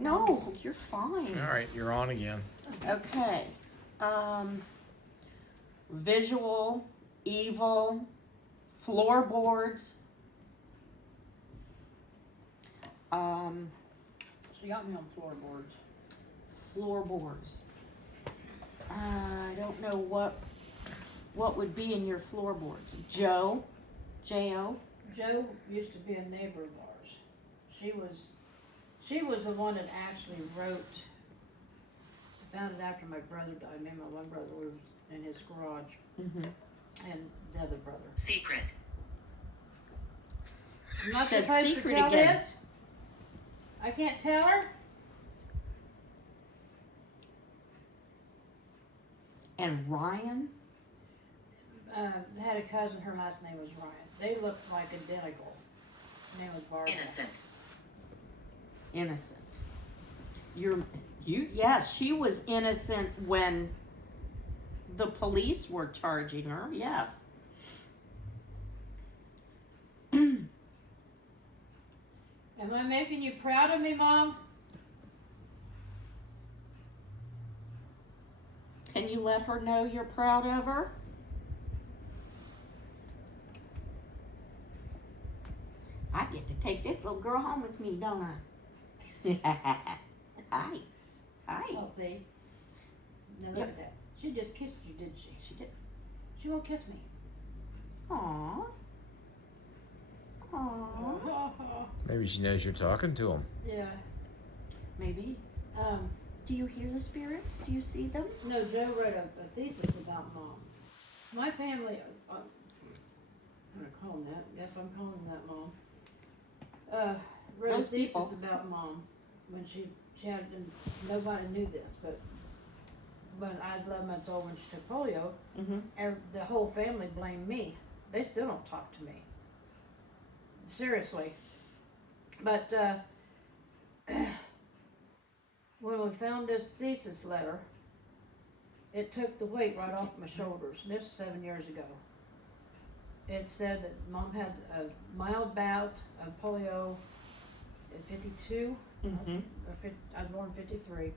No, you're fine. All right, you're on again. Okay. Visual, evil, floorboards. She got me on floorboards. Floorboards. I don't know what would be in your floorboards. Joe, J-O. Joe used to be a neighbor of ours. She was the one that actually wrote. I found it after my brother died. Me and my one brother was in his garage, and the other brother. Secret. I'm not Said supposed secret to tell again. this. I can't tell her. And Ryan. Had a cousin. Her last name was Ryan. They looked like identical. Her name was Barbara. Innocent. Innocent. Yes, she was innocent when the police were charging her, yes. Am I making you proud of me, Mom? Can you let her know you're proud of her? I get to take this little girl home with me, don't I? Hi. Hi. I'll see. Now look at that. She just kissed you, didn't she? She did. She won't kiss me. Aww. Aww. Maybe she knows you're talking to him. Yeah. Maybe. Do you hear the spirits? Do you see them? No, Joe wrote a thesis about Mom. My family, I'm going to call him that. Yes, I'm calling him that, Mom. Wrote Those a thesis people. about Mom when she had, and nobody knew this, but when I was 11 months old when she took polio, the whole family blamed me. They still don't talk to me. Seriously. But when we found this thesis letter, it took the weight right off my shoulders. This was 7 years ago. It said that Mom had a mild bout of polio at 52. I was born in 53.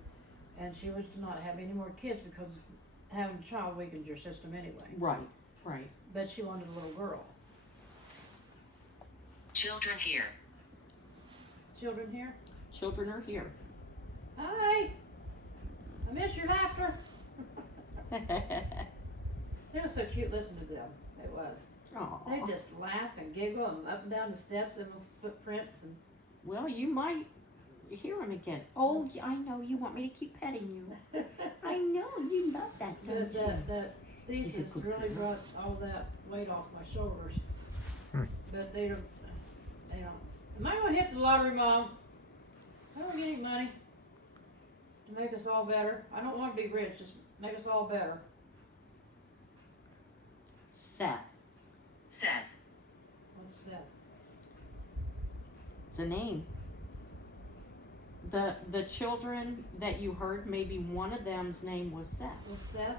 And she was to not have any more kids because having a child weakens your system anyway. Right. But she wanted a little girl. Children here. Children here? Children are here. Hi! I miss your laughter. It was so cute listening to them. It was. Aww. They just laugh and giggle and up and down the steps and the footprints. And Well, you might hear him again. Oh, I know. You want me to keep petting you. I know. You love that, don't you? that thesis really brought all that weight off my shoulders. But they don't. Am I going to hit the lottery, Mom? I don't need any money to make us all better. I don't want to be rich, just make us all better. Seth. Seth. What's Seth? It's a name. The children that you heard, maybe one of them's name was Seth. Was Seth?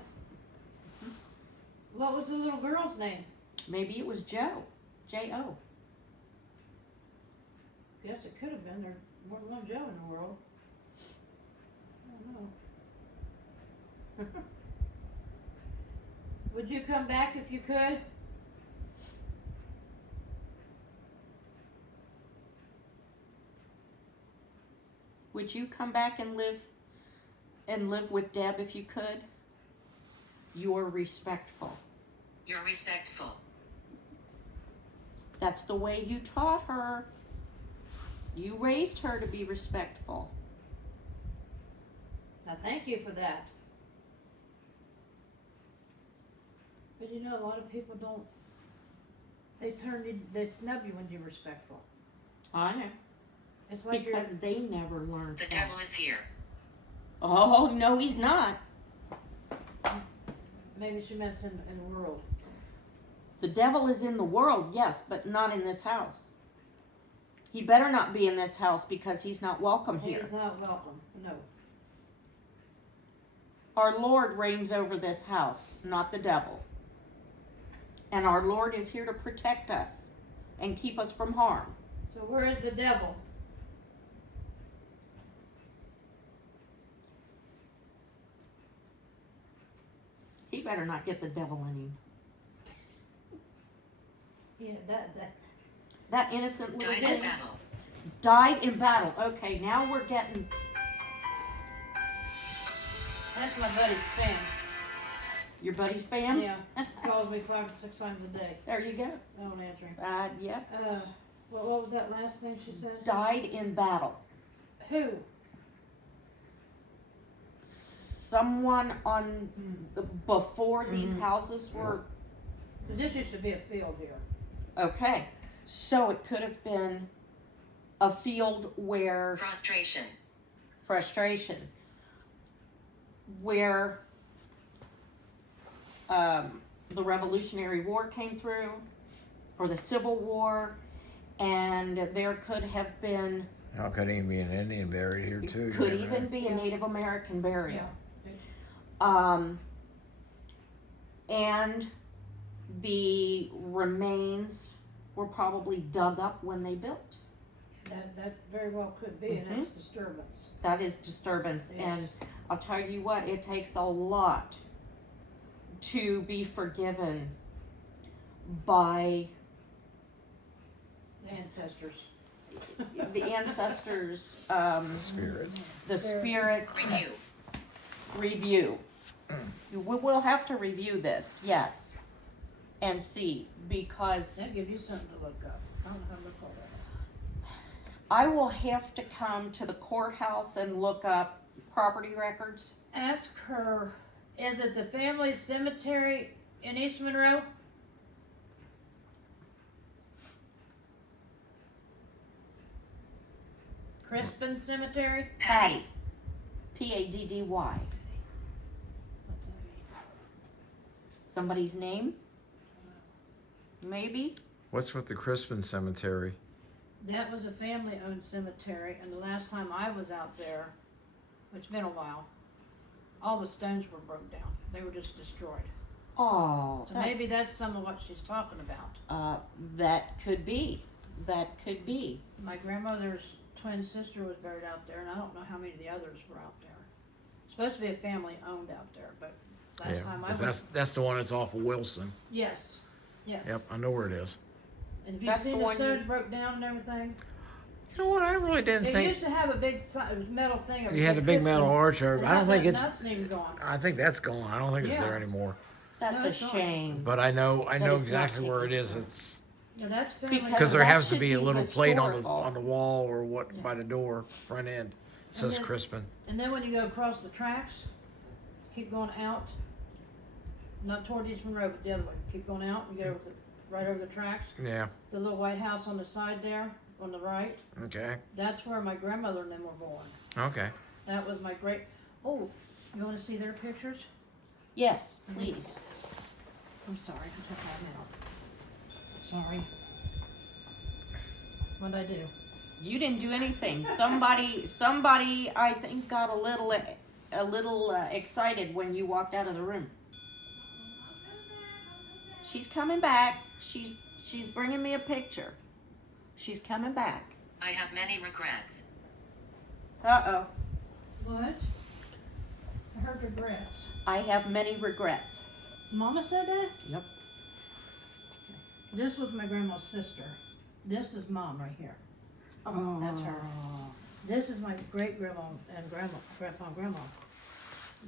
What was the little girl's name? Maybe it was Joe. J-O. Guess it could have been. There's more than one Joe in the world. I don't know. Would you come back if you could? Would you come back and live with Deb if you could? You're respectful. You're respectful. That's the way you taught her. You raised her to be respectful. Now thank you for that. But you know, a lot of people don't. They snub you when you're respectful. I know. It's like Because they never learned The that. devil is here. Oh, no, he's not. maybe she meant in the world. The devil is in the world, yes, but not in this house. He better not be in this house because he's not welcome He here. is not welcome. No. Our Lord reigns over this house, not the devil. And our Lord is here to protect us and keep us from harm. So where is the devil? He better not get the devil in him. Yeah, that. That innocent little Died in kid battle. died in battle. Okay, now we're getting... That's my buddy Spam. Your buddy Spam? Yeah, he calls me 5 or 6 times a day. There you go. I don't answer him. Yeah. What was that last thing she said? Died in battle. Who? Someone on before these houses were... This used to be a field here. Okay, so it could have been a field where... Frustration. Where the Revolutionary War came through, or the Civil War, and there could have been... How could even be an Indian buried here too? It could even be a Native American burial. Yeah. And the remains were probably dug up when they built. That very well could be, and that's disturbance. That is disturbance. Yes. And I'll tell you what, it takes a lot to be forgiven by The ancestors. the ancestors, Spirits. the spirits. Review. We will have to review this, yes, and see, because That gives you something to look up. I don't know how to look all that up. I will have to come to the courthouse and look up property records. Ask her, is it the family cemetery in East Monroe? Crispin Cemetery? Patty. Paddy. What's that mean? Somebody's name? Maybe? What's with the Crispin Cemetery? That was a family-owned cemetery, and the last time I was out there, it's been a while, all the stones were broke down. They were just destroyed. Oh, So maybe that's some of what she's talking about. that could be. That could be. My grandmother's twin sister was buried out there, and I don't know how many of the others were out there. It's supposed to be a family-owned out there, but last time I 'cause was... that's the one that's off of Wilson. Yes, yes. Yep, I know where it is. And have you That's seen the the one stones broke down and everything? You know what? I really didn't It think used to have a big it was metal thing. you had a big metal arch. Or I don't think it's. That's even gone. I think that's gone. I don't think it's Yeah. there anymore. That's No, a it's not. shame. But I know it's not exactly where it taken is. care of. It's Yeah, that's family. because there that has to should be a be little plate on historical. the wall or what Yeah. by the door front end. It says then- Crispin. And then when you go across the tracks, keep going out. Not toward East Monroe, but the other way. Keep going out and go right over the tracks. Yeah. The little white house on the side there, on the right, Okay. that's where my grandmother and them were born. Okay. That was my great, oh, you wanna see their pictures? Yes, please. I'm sorry, I took that out. Sorry. What'd I do? You didn't do anything. Somebody, I think, got a little excited when you walked out of the room. She's coming back. She's bringing me a picture. She's coming back. I have many regrets. Uh-oh. What? I heard regrets. I have many regrets. Mama said that? Yep. This was my grandma's sister. This is Mom right here. Oh, That's her. This is my great grandma and grandpa and grandma.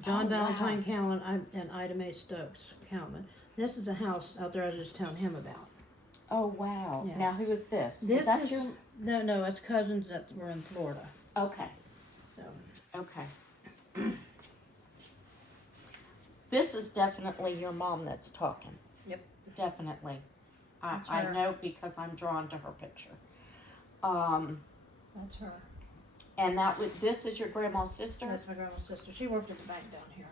John Oh, Valentine wow. Cowan and Ida Mae Stokes Cowan. This is a house out there I was just telling him about. Oh, wow. Yeah. Now, who is this? This is that is your... no, it's cousins that were in Florida. Okay. So Okay. This is definitely your mom that's talking. Yep. Definitely. That's I her. know because I'm drawn to her picture. that's her. And this is your grandma's sister? That's my grandma's sister. She worked at the bank down here.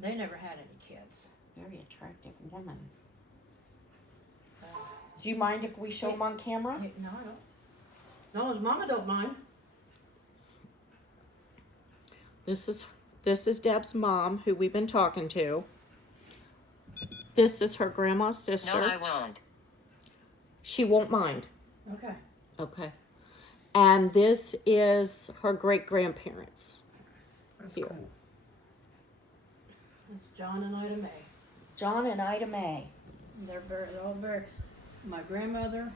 They never had any kids. Very attractive woman. Do you mind if we show them on camera? Hey, no, I don't. No, his mama don't mind. This is Deb's mom, who we've been talking to. This is her grandma's sister. No, I won't. She won't mind. Okay. Okay. And this is her great grandparents. That's Here. cool. It's John and Ida Mae. John and Ida Mae. They're all very. My grandmother,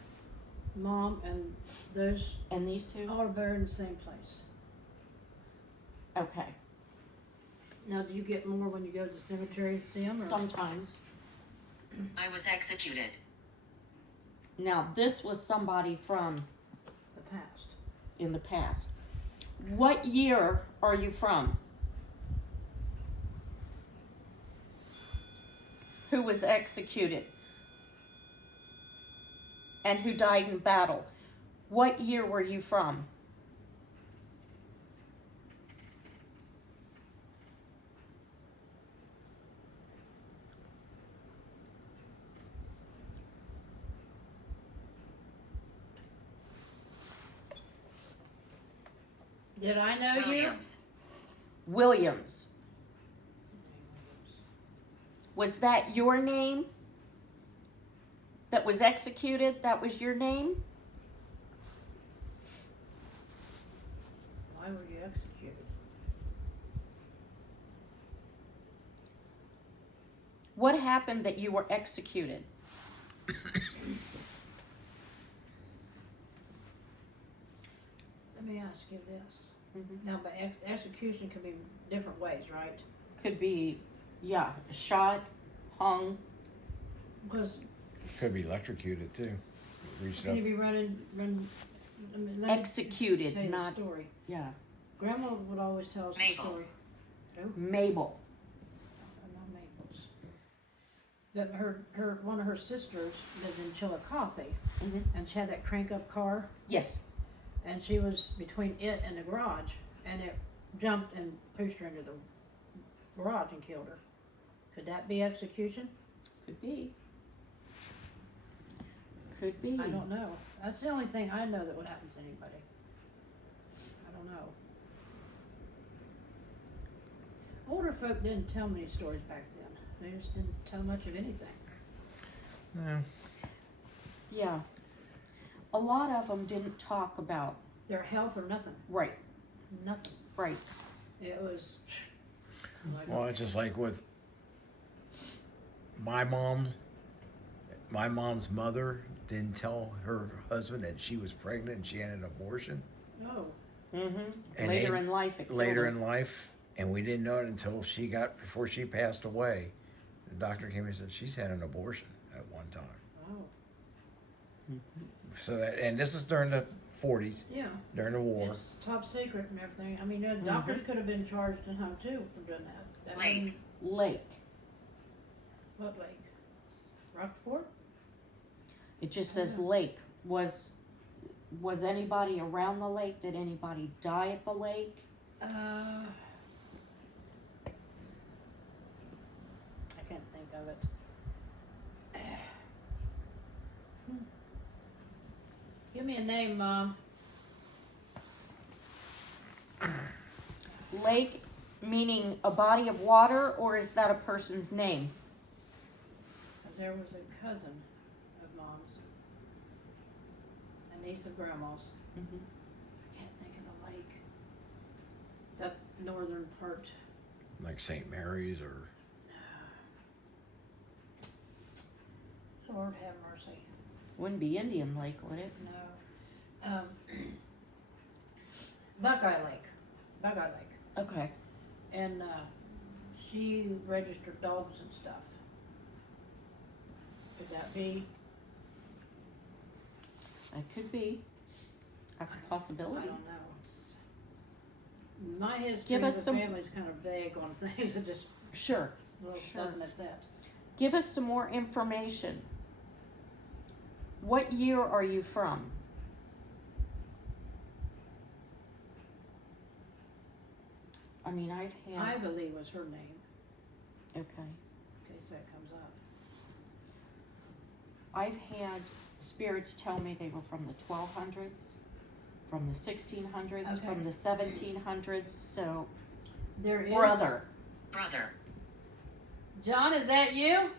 Mom, and those And these two? all are buried in the same place. Okay. Now, do you get more when you go to the cemetery to see them? Or? Sometimes. I was executed. Now, this was somebody from The past. in the past. What year are you from? Who was executed? And who died in battle? What year were you from? Did I know you? Williams. Williams. Was that your name? That was executed? That was your name? Why were you executed? What happened that you were executed? Let me ask you this. Mhm. Now, but execution can be different ways, right? Could be, yeah, shot, hung. Because Could be electrocuted too. Reached can up. you be running? I mean, let me tell Executed, you not, the story. yeah. Grandma would always tell us Mabel. the story. Mabel. Not Maples. But her one of her sisters lived in Chillicothe, Mhm. and she had that crank up car, Yes. and she was between it and the garage, and it jumped and pushed her into the garage and killed her. Could that be execution? Could be. Could be. I don't know. That's the only thing I know that would happen to anybody. I don't know. Older folk didn't tell many stories back then. They just didn't tell much of anything. Yeah. Yeah. A lot of them didn't talk about, Their health or nothing. right, Nothing. right. It was like, Well, it's just like with my mom's mother didn't tell her husband that she was pregnant and she had an abortion no. Mm-hmm. And Later they- in life, it later killed in life, and we didn't know it until before she passed away. The doctor came and said she's had an abortion at one time. Oh. So that, and this is during the 40s, Yeah. during the war. It's top secret and everything. I mean, doctors could have been charged and hung too for doing that. That Lake. mean- Lake. What lake? Rockford? It just says lake was Was anybody around the lake? Did anybody die at the lake? I can't think of it. Give me a name, Mom. Lake meaning a body of water, or is that a person's name? 'Cause there was a cousin of Mom's, a niece of Grandma's. Mm-hmm. I can't think of the lake. It's up northern part. Like St. Mary's or Lord have mercy. Wouldn't be Indian Lake, would it? No. Buckeye Lake. Buckeye Lake. Okay. And she registered dogs and stuff. Could that be? That could be. That's a I possibility. don't know. My history Give of us the some- family's kind of vague on things. It just Sure. little Sure. stuff and that's it. Give us some more information. What year are you from? I mean, I've had. Ivory was her name, Okay. in case that comes up. I've had spirits tell me they were from the 1200s, from the 1600s, Okay. from the 1700s. So, There is. brother. Brother. John, is that you?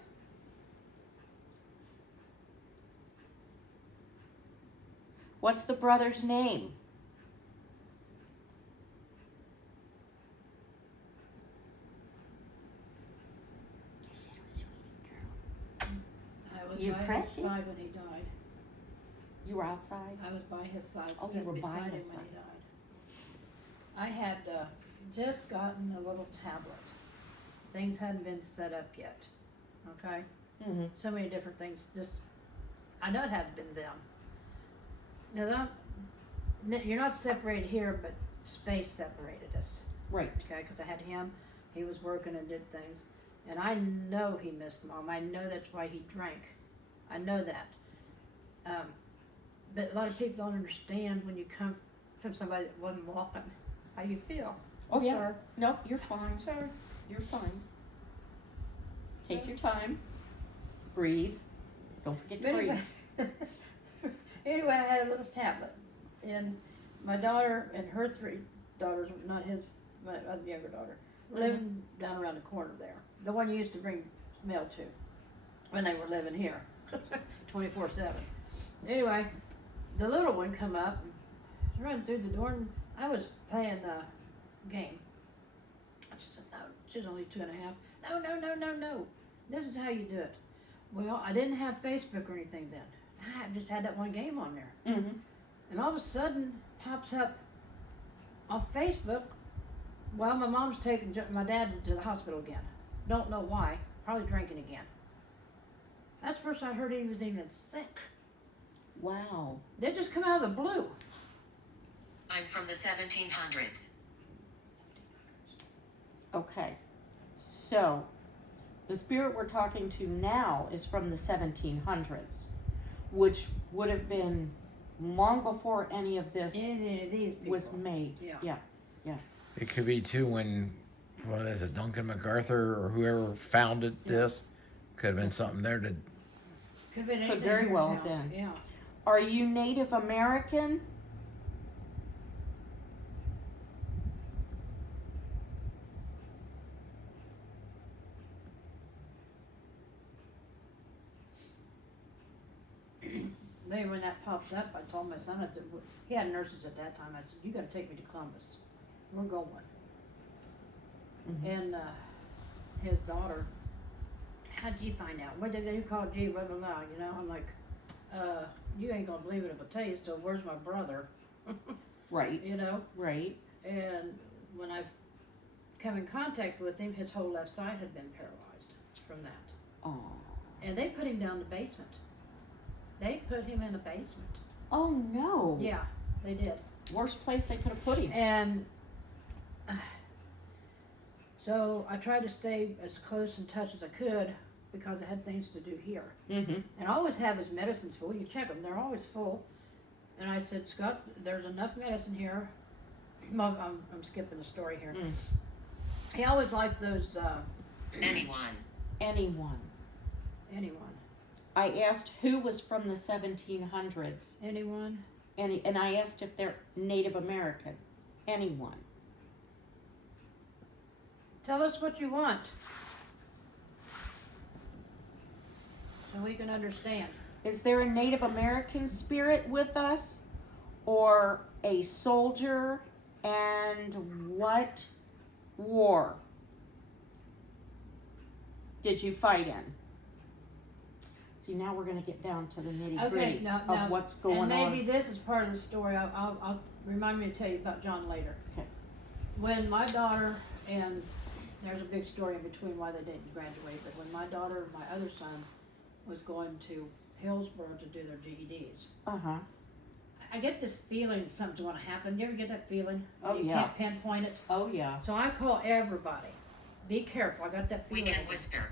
What's the brother's name? I was You by precious. his side when he died. You were outside? I was by his side, Oh, you sitting were by beside him his when side. he died. I had just gotten a little tablet. Things hadn't been set up yet. Okay? Mm-hmm. So many different things. Just, I know it hadn't been them. Now, you're not separated here, but space separated us. Right. Okay? Because I had him, he was working and did things. And I know he missed Mom. I know that's why he drank. I know that. But a lot of people don't understand when you come from somebody that wasn't walking, how you feel. Oh, yeah. Sir. No, you're fine. Sir. You're fine. Take your time. Breathe. Don't forget to But breathe. anyway, I had a little tablet, and my daughter and her three daughters, not his, my other younger daughter, were living down around the corner there. The one you used to bring mail to when they were living here, 24/7. Anyway, the little one come up, and run through the door, and I was playing a game. She said, "No, she's only 2.5. No. This is how you do it." Well, I didn't have Facebook or anything then. I just had that one game on there. Mm-hmm. And all of a sudden, pops up on Facebook, well, my mom's taking my dad to the hospital again. Don't know why. Probably drinking again. That's the first I heard he was even sick. Wow. They just come out of the blue. I'm from the 1700s. Okay. So, the spirit we're talking to now is from the 1700s, which would have been long before any of this Any of these people. was made. Yeah. it could be too when, what is it, Duncan MacArthur or whoever founded this? Could have been something there to, Could have been Could anything very here well now. have been. Yeah. Are you Native American? Maybe when that popped up, I told my son, I said, he had nurses at that time. I said, you got to take me to Columbus. We're going. Mhm. And his daughter, how'd you find out? What did you call G? Blah, blah, blah. You know, I'm like, you ain't going to believe it if I tell you, so where's my brother? Right, You know? right. And when I've come in contact with him, his whole left side had been paralyzed from that. Oh. And they put him down in the basement. They put him in the basement. Oh no. Yeah, they did. Worst place they could have put him. And so I tried to stay as close in touch as I could because I had things to do here. Mm-hmm. And I always have his medicines full. You check them, they're always full. And I said, Scott, there's enough medicine here. Mom, I'm skipping the story here. Mm. He always liked those, Anyone. Anyone. anyone. I asked who was from the 1700s. Anyone? And I asked if they're Native American. Anyone. Tell us what you want. So we can understand. Is there a Native American spirit with us? Or a soldier? And what war did you fight in? See, now we're going to get down to the nitty gritty Okay, now, of what's going and on. maybe this is part of the story. I'll remind me to tell you about John later. Okay. When my daughter and there's a big story in between why they didn't graduate, but when my daughter and my other son was going to Hillsborough to do their GEDs, Uh-huh. I get this feeling something's going to happen. You ever get that feeling? Oh, you yeah. can't pinpoint it. Oh, yeah. So I call everybody. Be careful. I got that We feeling. can whisper.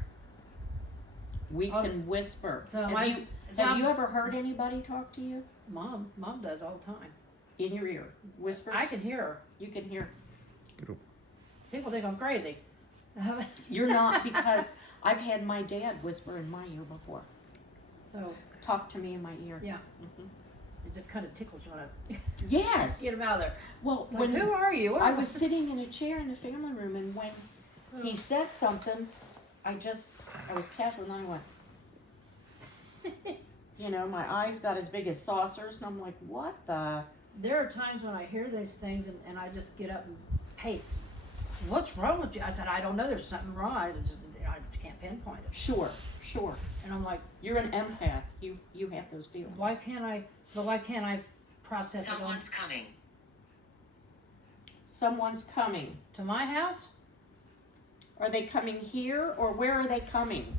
We Oh, can whisper. so have I- you, so have I'm- you ever heard anybody talk to you? Mom does all the time. In your ear? Whispers? I can hear her. You can hear. People think I'm crazy. You're not, because I've had my dad whisper in my ear before. So Talk to me in my ear. Yeah. Mhm. it just kind of tickles when I Yes. get him out of there. Well, It's like, when who are you? What I am was sitting in a chair in the family room, and when So- he said something, I was casual, and I went, you know, my eyes got as big as saucers, and I'm like, what the? There are times when I hear these things and I just get up and pace. What's wrong with you? I said, I don't know. There's something wrong. I just can't pinpoint it. Sure. And I'm like, You're an empath. You have those feelings. why can't I process it Someone's coming. Someone's coming. to my house? Are they coming here, or where are they coming?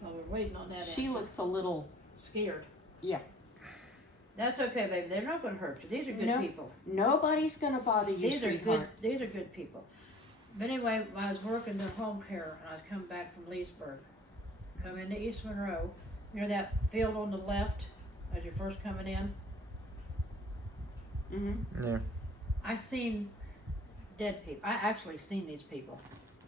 Well, we're waiting on that. She answer. looks a little. Scared. Yeah. That's okay, baby. They're not going to hurt you. These are good No. people. Nobody's gonna bother you, These are good. sweetheart. These are good people. But anyway, I was working in home care, and I was coming back from Leesburg, come into East Monroe, near that field on the left as you're first coming in. Mm-hmm. Yeah. I seen dead people. I actually seen these people.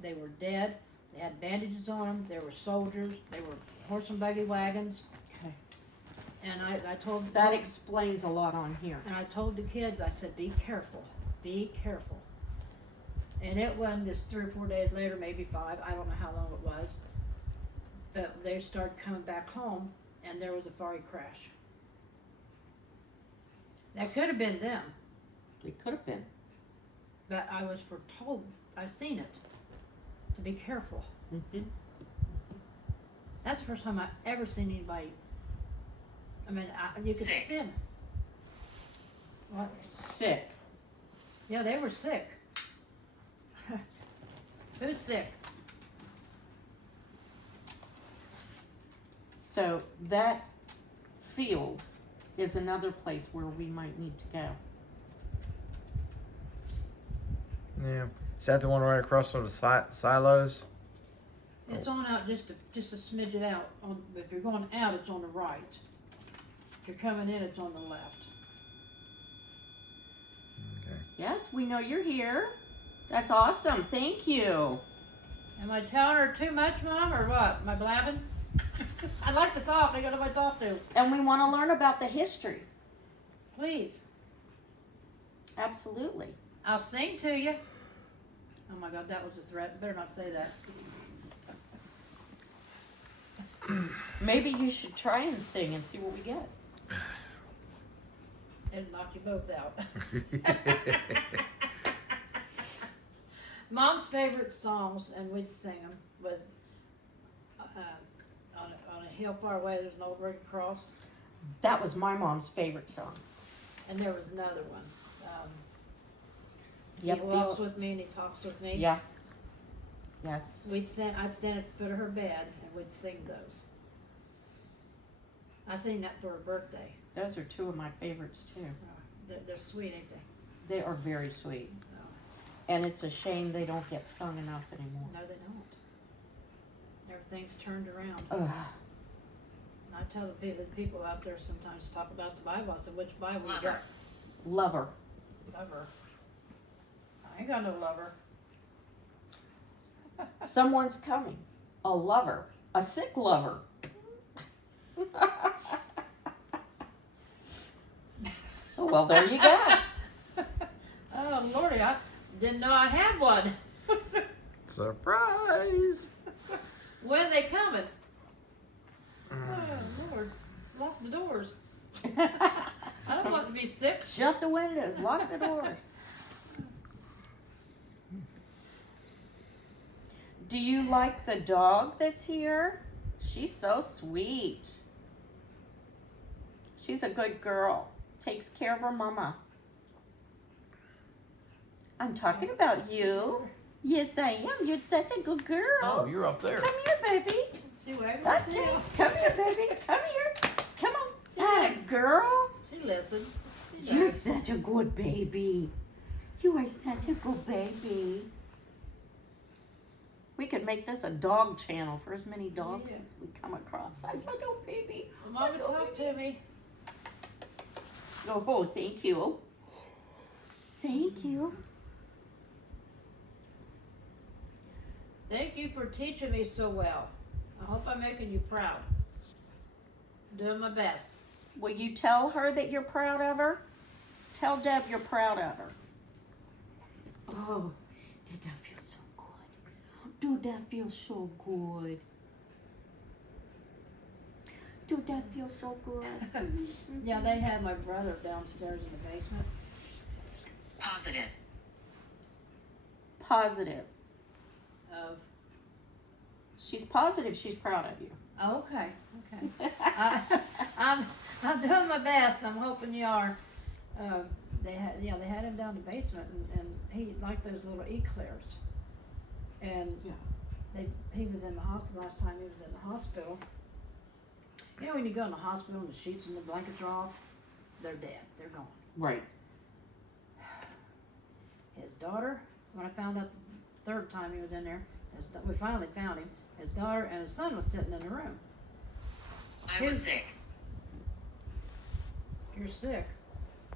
They were dead. They had bandages on them. They were soldiers. They were horse and buggy wagons. Okay. And I told That explains a lot on here. And I told the kids, I said, be careful. Be careful. And it wasn't just 3 or 4 days later, maybe 5. I don't know how long it was. But they started coming back home, and there was a fiery crash. That could have been them, It could have been. but I was foretold. I seen it. To be careful. Mm-hmm. That's the first time I ever seen anybody. I mean, you could Sick. see 'em. What? Sick. Yeah, they were sick. Who's sick? So that field is another place where we might need to go. Yeah. Is that the one right across from the silos? It's on out just a smidge it out. If you're going out, it's on the right. If you're coming in, it's on the left. Okay. Yes, we know you're here. That's awesome. Thank you. Am I telling her too much, Mom, or what? Am I blabbing? I'd like to talk. I got nobody to talk to. And we want to learn about the history. Please. Absolutely. I'll sing to you. Oh my God, that was a threat. Better not say that. Maybe you should try and sing and see what we get. It'll knock you both out. Mom's favorite songs, and we'd sing them, was on a hill far away, there's an old rugged cross. That was my mom's favorite song. And there was another one. Yep. He walks with me and he talks with me. Yes. Yes. I'd stand at the foot of her bed and we'd sing those. I sing that for her birthday. Those are two of my favorites too. They're sweet, ain't they? They are very sweet. Oh, And it's a shame they don't get sung enough anymore. no, they don't. They're things turned around. Ugh. I tell the people out there sometimes talk about the Bible. I said, which Bible you Lover. got? Lover. Lover. I ain't got no lover. Someone's coming. A lover. A sick lover. Well, there you go. Oh, Lordy, I didn't know I had one. Surprise! When are they coming? Oh, Lord. Lock the doors. I don't want to be sick. Shut the windows. Lock the doors. Do you like the dog that's here? She's so sweet. She's a good girl. Takes care of her mama. I'm talking about you. Yes, I am. You're such a good girl. Oh, you're up there. Come here, baby. She wagged Okay. her tail. Come here, baby. Come here. Come on. That girl. She listens. She You're does. such a good baby. You are such a good baby. We could make this a dog channel for as many dogs Yeah. as we come across. I love you, baby. Mama, talk to me. Oh, thank you. Thank you. Thank you for teaching me so well. I hope I'm making you proud. Doing my best. Will you tell her that you're proud of her? Tell Deb you're proud of her. Oh, did that feel so good? Do that feel so good? Do that feel so good? Yeah, they had my brother downstairs in the basement. Positive. Positive. Of, She's positive she's proud of you. oh, okay, okay. I'm doing my best. I'm hoping you are. They had him down the basement, and he liked those little eclairs. And Yeah. he was in the hospital last time. He was in the hospital. You know when you go in the hospital and the sheets and the blankets are off, they're dead. They're gone. Right. His daughter, when I found out the third time he was in there, we finally found him. His daughter and his son was sitting in the room. I was sick. You're sick.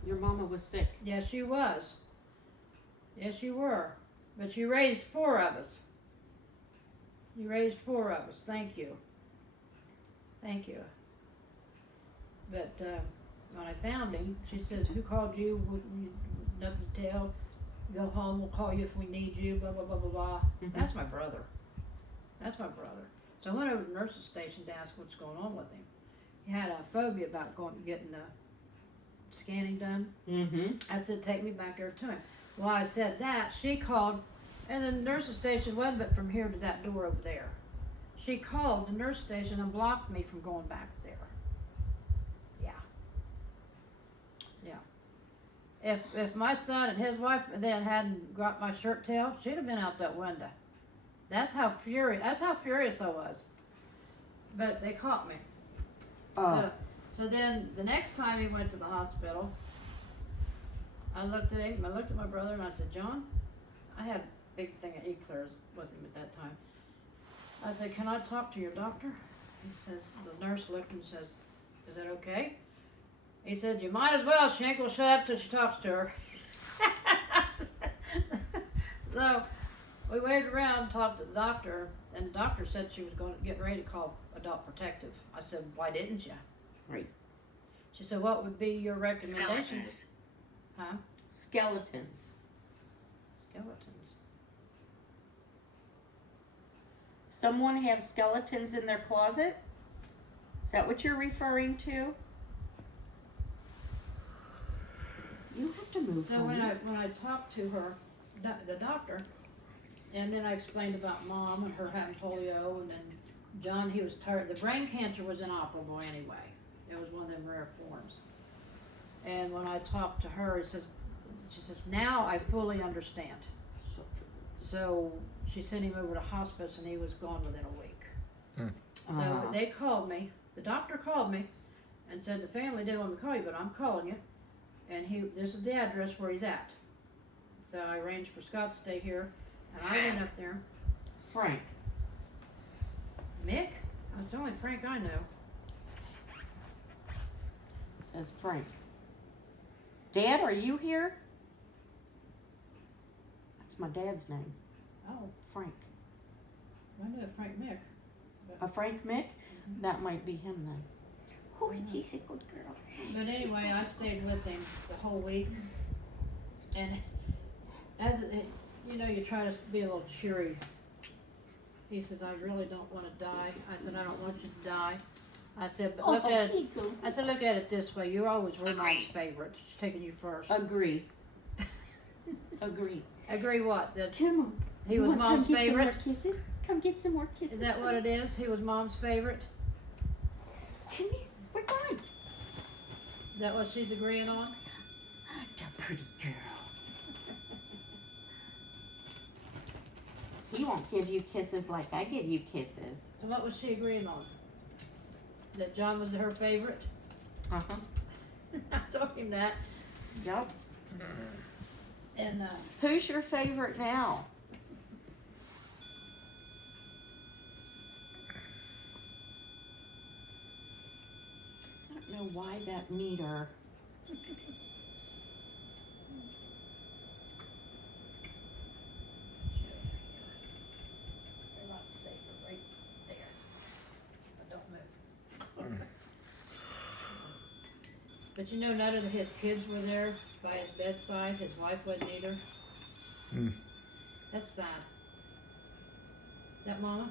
Your mama was sick. Yes, you was. Yes, you were. But you raised 4 of us. You raised 4 of us. Thank you. Thank you. But when I found him, she says, "Who called you? Nothing to tell. Go home. We'll call you if we need you." Blah blah blah blah blah. Mhm. That's my brother. That's my brother. So I went over to the nurse's station to ask what's going on with him. He had a phobia about getting the scanning done. Mm-hmm. I said, "Take me back there to him." Well, I said that. She called, and the nurse's station wasn't but from here to that door over there. She called the nurse station and blocked me from going back there. Yeah. Yeah. If my son and his wife then hadn't got my shirt tail, she'd have been out that window. That's how furious I was. But they caught me. Oh. So then the next time he went to the hospital, I looked at him, I looked at my brother, and I said, "John," I had a big thing of eclairs with him at that time. I said, "Can I talk to your doctor?" He says, the nurse looked and says, "Is that okay?" He said, "You might as well. She ain't gonna shut up till she talks to her." So we waited around and talked to the doctor, and the doctor said she was going to get ready to call Adult Protective. I said, "Why didn't you?" Right. She said, "What would be your recommendation?" Skeletons. Huh? Skeletons. Skeletons. Someone have skeletons in their closet? Is that what you're referring to? You have to move. So when I talked to her, the doctor, and then I explained about Mom and her having polio, and then John, he was tired. The brain cancer was inoperable anyway. It was one of them rare forms. And when I talked to her, she says, "Now I fully understand." So she sent him over to hospice, and he was gone within a week. So they called me. The doctor called me and said, "The family didn't want me to call you, but I'm calling you. And this is the address where he's at." So I arranged for Scott to stay here, and I went up there. Frank. Mick? That's the only Frank I know. It says Frank. Dad, are you here? That's my dad's name, Oh, Frank. I know Frank Mick. A Frank Mick? That might be him then. Oh, he's a good girl. But anyway, I stayed with him the whole week. And as it, you know, you try to be a little cheery. He says, I really don't want to die. I said, I don't want you to die. I said, but look at it. I said, look at it this way. You always were Mom's favorite. She's taking you first. Agree. Agree. Agree what? That Come on. he was Mom's favorite? Come get some more kisses. Come get some more kisses. Is that what it is? He was Mom's favorite? Come here. We're going. Is that what she's agreeing on? The pretty girl. He won't give you kisses like I give you kisses. So what was she agreeing on? That John was her favorite? Uh-huh. I told him that. Yep. And Who's your favorite now? I don't know why that meter. a lot safer right there. But don't move. But you know, none of his kids were there by his bedside. His wife wasn't either. Hmm. That's sad. Is that Mama?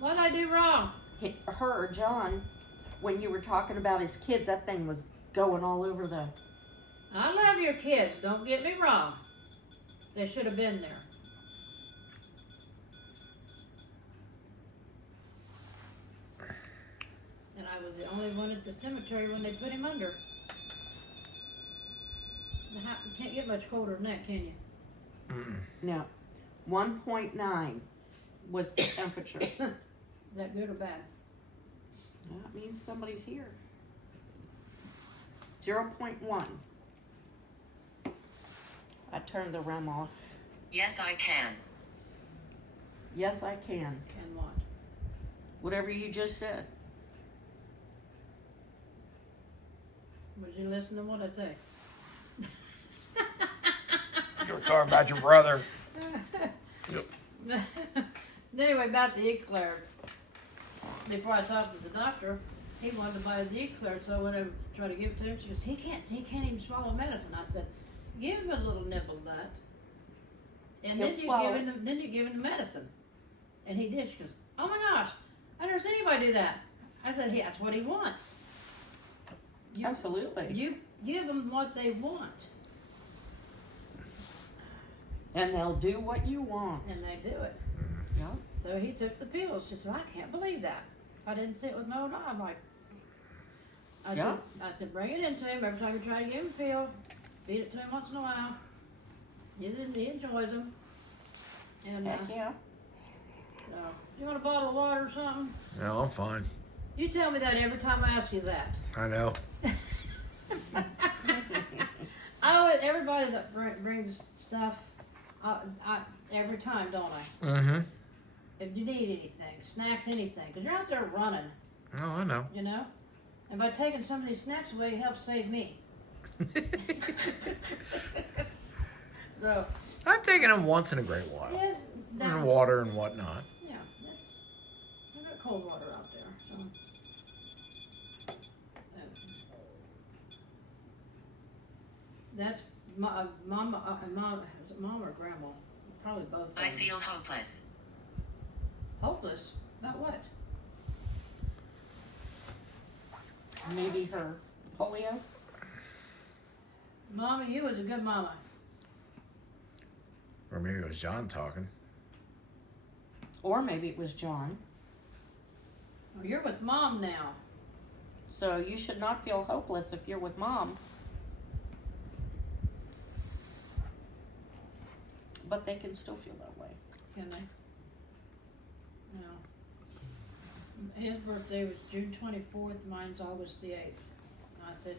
What did I do wrong? Her, John, when you were talking about his kids, that thing was going all over the... I love your kids. Don't get me wrong. They should have been there. And I was the only one at the cemetery when they put him under. You can't get much colder than that, can you? No. 1.9 was the temperature. Is that good or bad? That means somebody's here. 0.1. I turned the REM off. Yes, I can. Yes, I can. And what? Whatever you just said. Would you listen to what I say? You were talking about your brother. Yep. Anyway, about the eclair. Before I talked to the doctor, he wanted to buy the eclair, so when I tried to give it to him, she goes, he can't even swallow medicine. I said, give him a little nibble of that. And He'll then swallow you give him the medicine. And he did. She goes, oh my gosh, I never seen anybody do that. I said, hey, that's what he wants. Absolutely. You give them what they want. And they'll do what you want. And they do it. Yeah. So he took the pills. She said, I can't believe that. If I didn't see it with my own eye, I'm like, Yeah. I said, bring it into him. Every time you try to give him a pill, feed it to him once in a while. He enjoys them. And Heck yeah. so, you want a bottle of water or something? No, I'm fine. You tell me that every time I ask you that. I know. I always, everybody that brings stuff, every time, don't I? Mm-hmm. If you need anything, snacks, anything, because you're out there running, Oh, I know. you know? And by taking some of these snacks away, it helps save me. So, I've taken them once in a great while. yes, And water and whatnot. yeah, I've got cold water out there, so. That's mom, is it mom or grandma? Probably both. of I them. feel hopeless. Hopeless? About what? Maybe her polio. Mama, you was a good mama. Or maybe it was John talking. Or maybe it was John. Well, you're with mom now. So you should not feel hopeless if you're with mom. But they can still feel that way. Can they? No. His birthday was June 24th, mine's August the 8th. And I said,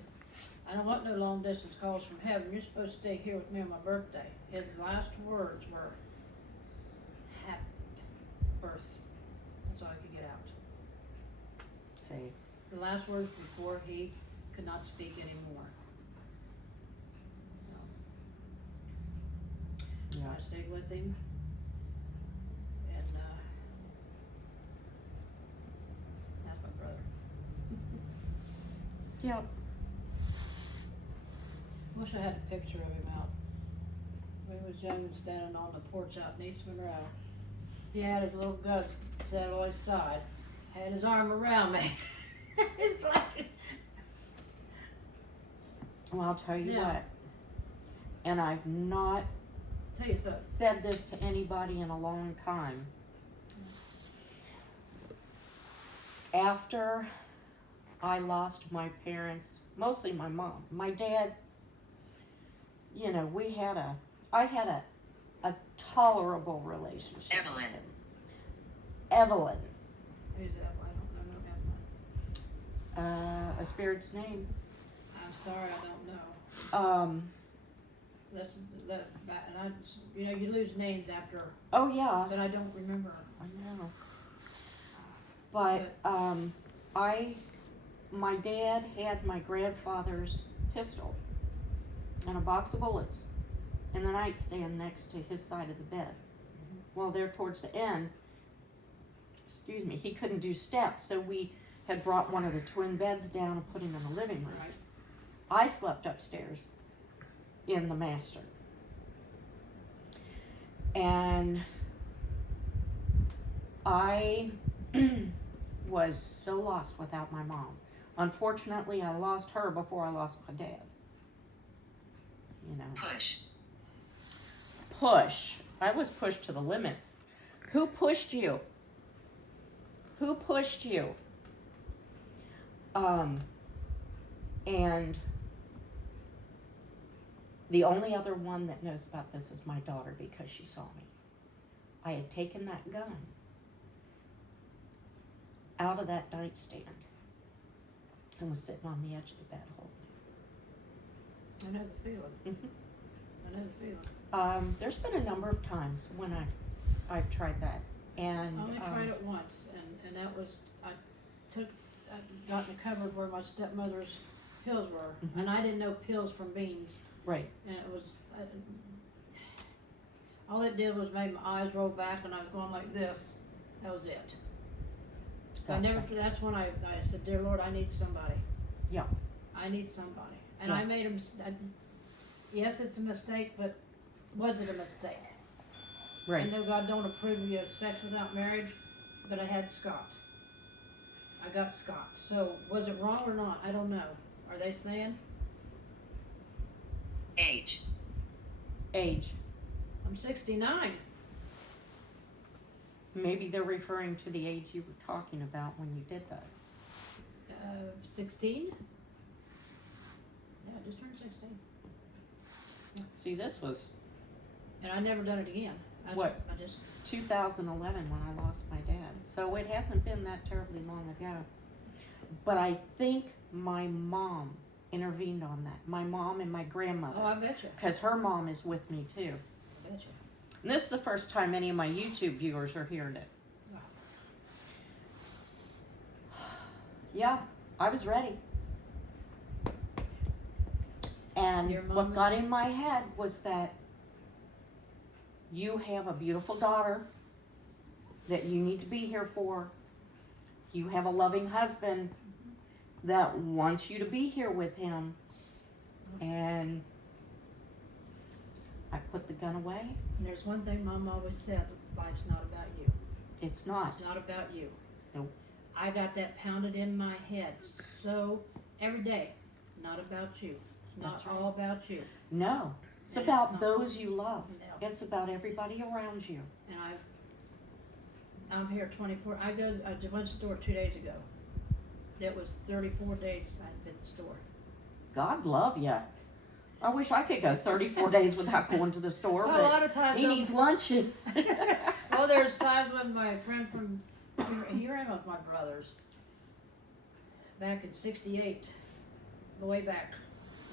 I don't want no long distance calls from heaven. You're supposed to stay here with me on my birthday. His last words were, happy birth. so I could get out. See, The last words before he could not speak anymore. So, yeah. I stayed with him, and that's my brother. Yep. Wish I had a picture of him out. When he was young and standing on the porch out in East Monroe. He had his little guts set on his side, had his arm around me. It's like, Well, I'll tell you Yeah. what. And I've not tell you something. said this to anybody in a long time. After I lost my parents, mostly my mom, my dad, you know, I had a tolerable relationship Evelyn. with him. Evelyn, Who's that? I don't know. a spirit's name. I'm sorry, I don't know. That's that, and I, you know, you lose names after, Oh yeah, but I don't remember. I know. But my dad had my grandfather's pistol and a box of bullets in the nightstand next to his side of the bed. Well, there towards the end, he couldn't do steps, so we had brought one of the twin beds down and put him in the living room. Right. I slept upstairs in the master. And I was so lost without my mom. Unfortunately, I lost her before I lost my dad. You know. Push. I was pushed to the limits. Who pushed you? Who pushed you? And the only other one that knows about this is my daughter because she saw me. I had taken that gun out of that nightstand and was sitting on the edge of the bed holding I know the feeling. it. I know the feeling. There's been a number of times when I've tried that, and I only tried it once, and that was, I got in the cupboard where my stepmother's pills were, Mhm. and I didn't know pills from beans, right. and it was, all it did was make my eyes roll back, and I was going like this. That was it. I Gotcha. never. That's when I said, "Dear Lord, I need somebody." Yeah. I need somebody, and Yeah. I made a mistake. Yes, it's a mistake, but was it a mistake? I Right. know God don't approve of you of sex without marriage, but I had Scott. I got Scott. So was it wrong or not? I don't know. Are they saying? Age. Age. I'm 69. Maybe they're referring to the age you were talking about when you did that. 16? Yeah, I just turned 16. See, this was And I never done it again. What? I just, 2011 when I lost my dad. So it hasn't been that terribly long ago. But I think my mom intervened on that. My mom and my grandmother. oh, I bet you. Because her mom is with me too. I bet you. And this is the first time any of my YouTube viewers are hearing it. Wow. Yeah, I was ready. And Your mom what was- got in my head was that you have a beautiful daughter that you need to be here for. You have a loving husband that wants you to be here with him. And I put the gun away. And there's one thing Mom always said, life's not about you. It's not. It's not about you. Nope. I got that pounded in my head so every day. Not about you. It's not That's right. all about you. No. It's And about it's not. those you love. No. It's about everybody around you. And I'm here 24. I went to the store 2 days ago. That was 34 days I'd been in the store. God love ya. I wish I could go 34 days without going to the store, Well, a lot but of times he I'm- needs lunches. Well, there's times when my friend from here I am with my brothers back in '68, way back,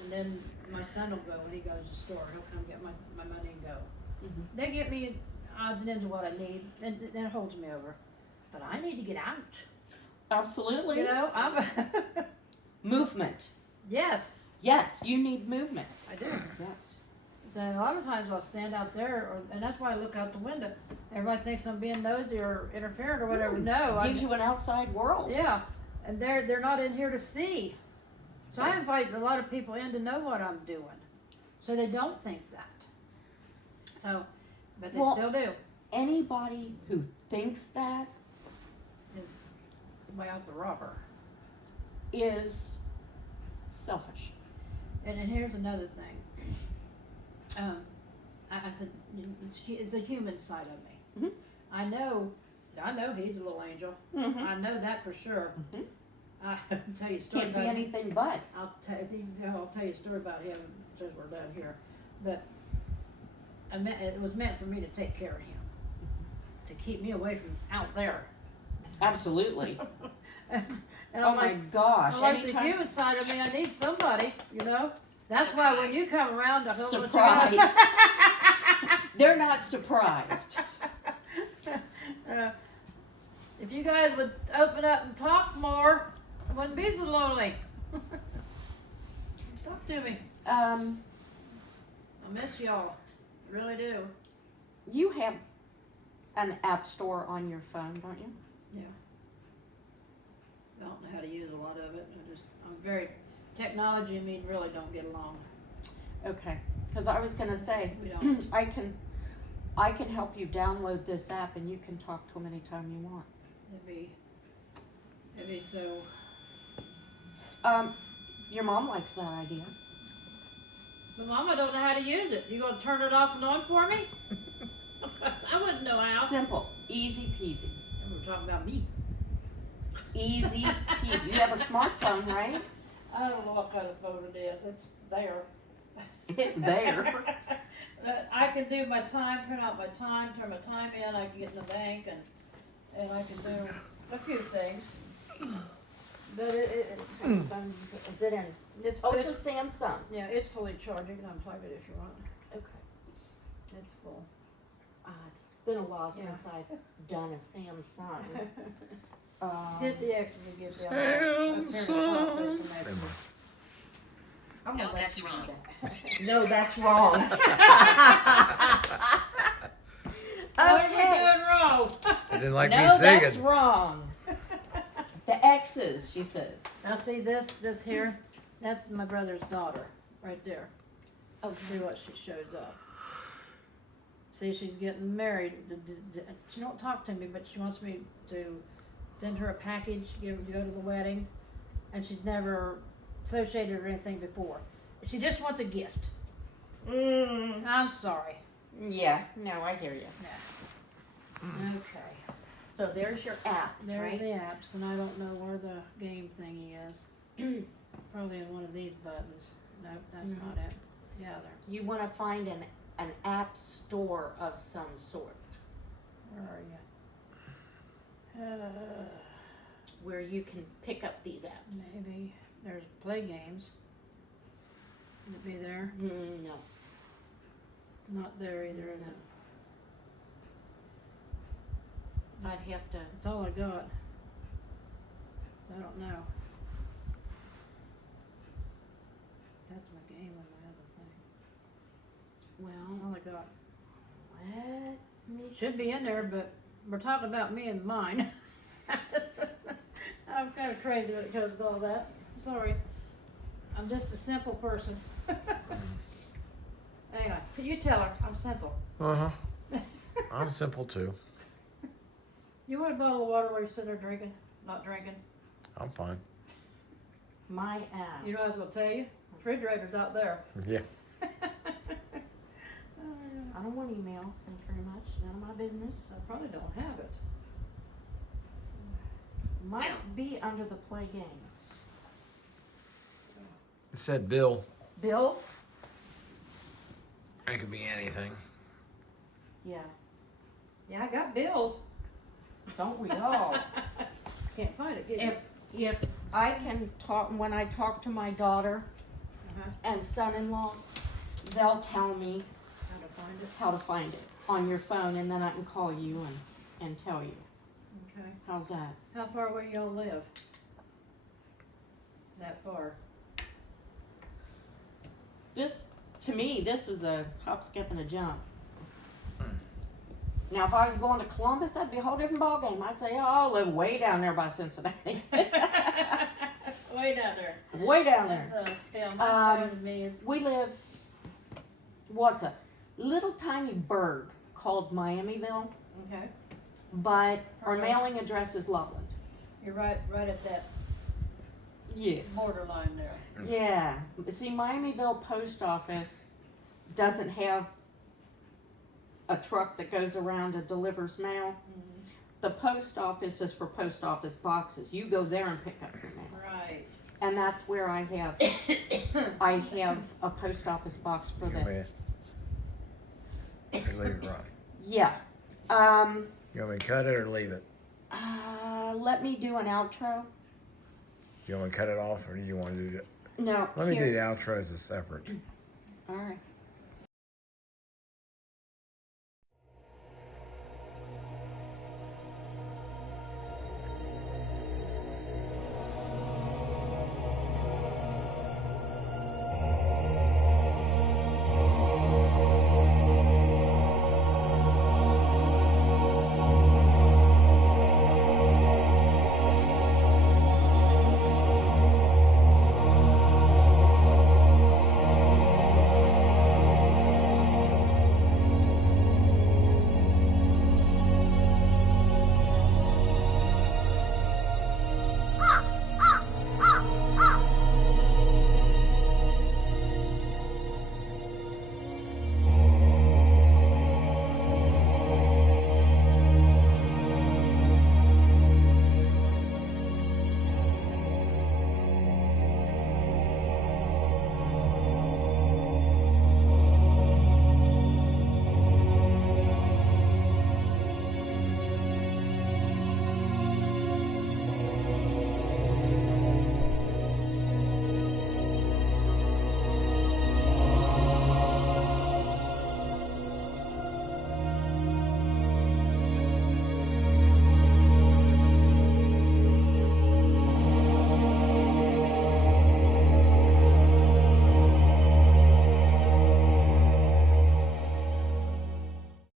and then my son will go when he goes to the store. He'll come get my money and go. Mhm. They get me odds and ends of what I need, and that holds me over. but I need to get out. Absolutely. You know, I'm. Movement. Yes, Yes, you need movement. I do. Yes. So a lot of times I'll stand out there, and that's why I look out the window. Everybody thinks I'm being nosy or interfering or whatever. No, Gives you an outside world. yeah, and they're not in here to see. So I invite a lot of people in to know what I'm doing, so they don't think that. So, but they Well- still do. Anybody who thinks that Is way out the rubber. is selfish. And here's another thing. I said it's a human side of me. Mhm. I know he's a little angel. Mm-hmm. I know that for sure. Mhm. I'll tell you a story Can't be about him. anything but. I'll tell you a story about him since we're done here. But it was meant for me to take care of him, to keep me away from out there. Absolutely. and Oh I'm my like, gosh. I like the Anytime. human side of me. I need somebody, you know. That's why when you come around, I don't Surprise. They're not surprised. If you guys would open up and talk more, I wouldn't be so lonely. Talk to me. I miss y'all. I really do. You have an app store on your phone, don't you? I don't know how to use a lot of it. I'm very, technology and me really don't get along. Okay. Because I was gonna say, We don't. I can help you download this app and you can talk to them anytime you want. It'd be so, Your mom likes that idea. but Mama don't know how to use it. You gonna turn it off and on for me? I wouldn't know how. Simple, easy peasy. We're talking about me. Easy peasy. You have a smartphone, right? I don't know what kind of phone it is. It's there. It's there. But I can do my time, turn out my time, turn my time in. I can get in the bank and I can do a few things. But Is it in? it's Oh, it's a Samsung. yeah, it's fully charged. You can unplug it if you want. Okay. It's full. It's been a while Yeah. since I've done a Samsung. Hit the X and you get the Samsung. I'm No, gonna let that's you do wrong. that. No, that's wrong. What are we Okay. doing wrong? I didn't like me No, that's singing. wrong. The X's, she says. Now see this here? That's my brother's daughter, right there. Okay. See what she shows up. See, she's getting married. She don't talk to me, but she wants me to send her a package, go to the wedding, and she's never associated or anything before. She just wants a gift. I'm sorry. Yeah, no, I hear you. Okay. So there's your apps, There's right? the apps, and I don't know where the game thingy is. Probably in one of these buttons. Nope, that's not it. Yeah, there. You want to find an app store of some sort Where are you? where you can pick up these apps. Maybe there's play games. Would it be there? No. Not there either. Is it? I'd have to. That's all I got. I don't know. That's my game on my other thing. That's Well, all I got. let me Should be in there, but we're talking about me and mine. I'm kind of crazy when it comes to all that. Sorry. I'm just a simple person. Hang on. So you tell her I'm simple. Uh huh. I'm simple too. You want a bottle of water while you're sitting there drinking? Not drinking? I'm fine. My app. You know what I was going to tell you? Refrigerator's out there. Yeah. I don't want emails. Thank you very much. None of my business. I probably don't have it. Might be under the play games. It said Bill. Bill? It could be anything. Yeah. Yeah, I got bills. Don't we all? Can't find it, can you? If I can talk, when I talk to my daughter Uh-huh. and son-in-law, they'll tell me How to find it. how to find it on your phone, and then I can call you and tell you. Okay. How's that? How far away y'all live? That far? This, to me, this is a hop, skip, and a jump. Now, if I was going to Columbus, that'd be a whole different ballgame. I'd say, oh, I live way down there by Cincinnati. Way down there. Way down there. That's yeah, my part of me is. We live, what's a little tiny burg called Miamiville, Okay. but our Alright. mailing address is Loveland. You're right at that Yes. borderline there. Yeah. See, Miamiville post office doesn't have a truck that goes around and delivers mail. Mhm. The post office is for post office boxes. You go there and pick up your mail. Right. And that's where I have a post office box for You the, want me to leave it right? yeah. You want me to cut it or leave it? Let me do an outro. You want me to cut it off or do you want to do it? No, Let me here. do the outro as a separate. All right.